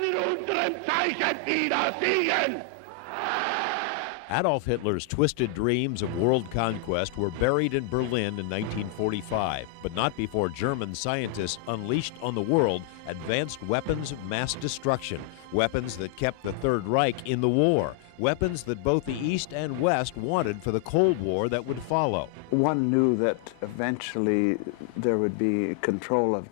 werden in unserem Zeichen wiedersehen. Adolf Hitler's twisted dreams of world conquest were buried in Berlin in 1945, but not before German scientists unleashed on the world advanced weapons of mass destruction, weapons that kept the Third Reich in the war, weapons that both the East and West wanted for the Cold War that would follow. One knew that eventually there would be control of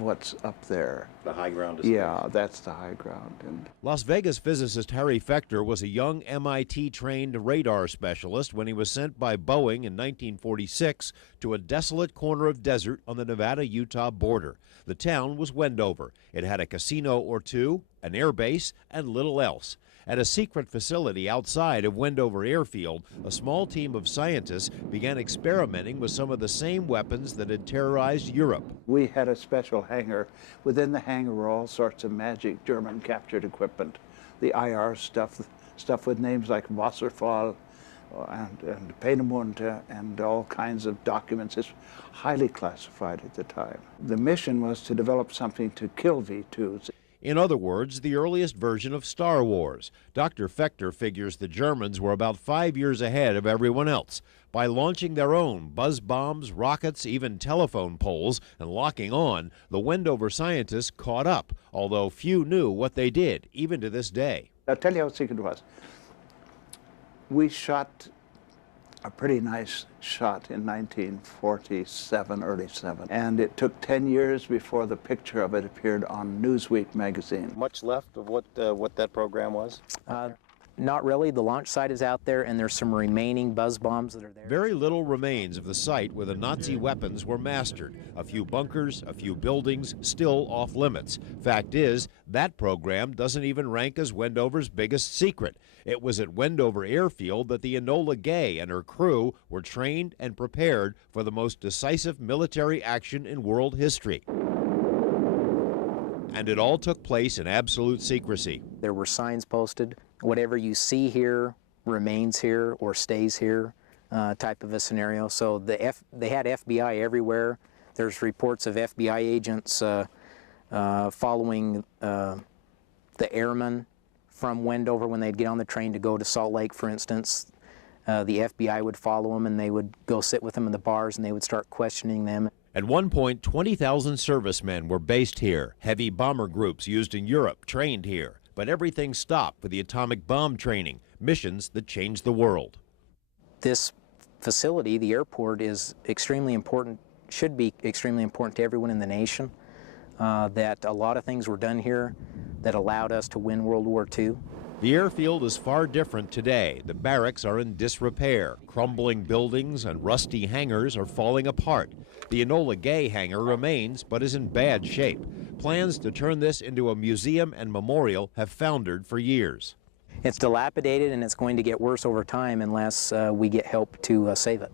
what's up there. The high ground is Yeah, that's the high ground. And Las Vegas physicist Harry Fecter was a young MIT-trained radar specialist when he was sent by Boeing in 1946 to a desolate corner of desert on the Nevada-Utah border. The town was Wendover. It had a casino or two, an air base, and little else. At a secret facility outside of Wendover Airfield, a small team of scientists began experimenting with some of the same weapons that had terrorized Europe. we had a special hangar. Within the hangar were all sorts of magic German captured equipment, the IR stuff with names like Wasserfall and Peenemünde and all kinds of documents. It's highly classified at the time. The mission was to develop something to kill V-2s. In other words, the earliest version of Star Wars. Dr. Fecter figures the Germans were about 5 years ahead of everyone else. By launching their own buzz bombs, rockets, even telephone poles, and locking on, the Wendover scientists caught up, although few knew what they did, even to this day. I'll tell you how secret it was. We shot a pretty nice shot in 1947, early 7, and it took 10 years before the picture of it appeared on Newsweek magazine. Much left of what that program was? Not really. The launch site is out there, and there's some remaining buzz bombs that are there. Very little remains of the site where the Nazi weapons were mastered. A few bunkers, a few buildings, still off limits. Fact is, that program doesn't even rank as Wendover's biggest secret. It was at Wendover Airfield that the Enola Gay and her crew were trained and prepared for the most decisive military action in world history. And it all took place in absolute secrecy. There were signs posted. Whatever you see here remains here or stays here, type of a scenario. So they had FBI everywhere. There's reports of FBI agents following the airmen from Wendover when they'd get on the train to go to Salt Lake, for instance. The FBI would follow them, and they would go sit with them in the bars, and they would start questioning them. At one point, 20,000 servicemen were based here. Heavy bomber groups used in Europe trained here. But everything stopped for the atomic bomb training, missions that changed the world. This facility, the airport, is extremely important, should be extremely important to everyone in the nation. That a lot of things were done here that allowed us to win World War II. The airfield is far different today. The barracks are in disrepair. Crumbling buildings and rusty hangars are falling apart. The Enola Gay hangar remains, but is in bad shape. Plans to turn this into a museum and memorial have foundered for years. It's dilapidated, and it's going to get worse over time unless we get help to save it.